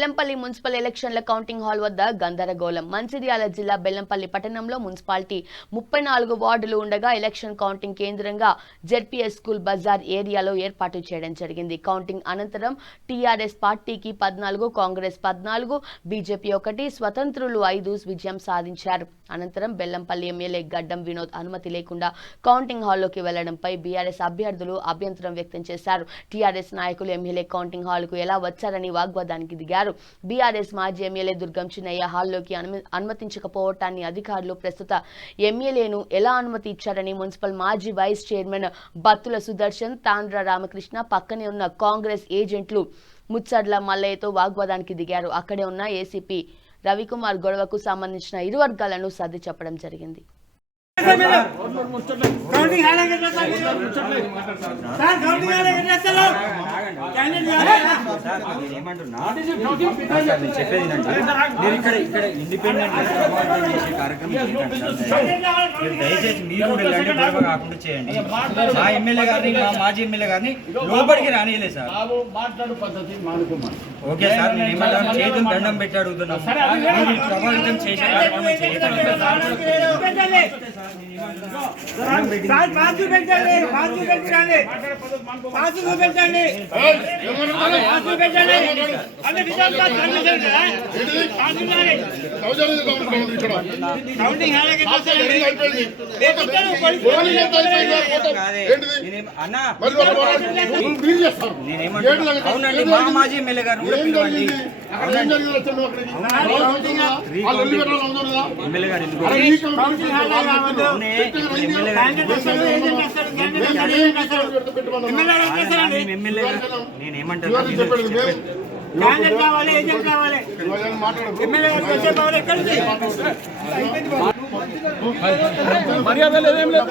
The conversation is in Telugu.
బెల్లంపల్లి మున్సిపల్ ఎలక్షన్ల కౌంటింగ్ హాల్ వద్ద గందరగోళం. మంచిర్యాల జిల్లా బెల్లంపల్లి పట్టణంలో మున్సిపాలిటీ 34 వార్డులు ఉండగా ఎలక్షన్ కౌంటింగ్ కేంద్రంగా జెడ్పీఎస్ స్కూల్ బజార్ ఏరియాలో ఏర్పాటు చేయడం జరిగింది. కౌంటింగ్ అనంతరం టీఆర్ఎస్ పార్టీకి 14, కాంగ్రెస్ 14, బీజేపీ 1, స్వతంత్రులు 5 విజయం సాధించారు. అనంతరం బెల్లంపల్లి ఎమ్మెల్యే గడ్డం వినోద్ అనుమతి లేకుండా కౌంటింగ్ హాల్లోకి వెళ్లడంపై బీఆర్ఎస్ అభ్యర్థులు అభ్యంతరం వ్యక్తం చేశారు. టీఆర్ఎస్ నాయకులు ఎమ్మెల్యే కౌంటింగ్ హాల్కు ఎలా వచ్చారని వాగ్వాదానికి దిగారు. బీఆర్ఎస్ మాజీ ఎమ్మెల్యే దుర్గం చిన్నయ్య హాల్లోకి అనుమతించకపోవటాన్ని అధికారులు ప్రస్తుత ఎమ్మెల్యేను ఎలా అనుమతి ఇచ్చారని మున్సిపల్ మాజీ వైస్ చైర్మన్ బత్తుల సుదర్శన్, తాండ్ర రామకృష్ణ, పక్కనే ఉన్న కాంగ్రెస్ ఏజెంట్లు ముచ్చర్ల మల్లయ్యతో వాగ్వాదానికి దిగారు. అక్కడే ఉన్న ఏసీపీ రవికుమార్ గొడవకు సంబంధించిన ఇరు వర్గాలను సర్ది చెప్పడం జరిగింది. దయచేసి మీరు కూడా ఇలాంటి గొడవ కాకుండా చేయండి. మా ఎమ్మెల్యే గారిని, మా మాజీ ఎమ్మెల్యే గారిని లోపలికి రానియలేదు సార్. ఓకే సార్, నేను ఏమంటాను, చేతులు దండం పెట్టి అడుగుతున్నాము. ప్రభావితం చేసే కార్యక్రమం చేయకండి. అవునండి, మా మాజీ ఎమ్మెల్యే గారు ఎమ్మెల్యే గారు నేనేమంటాను, మర్యాద లేదేం లేదు.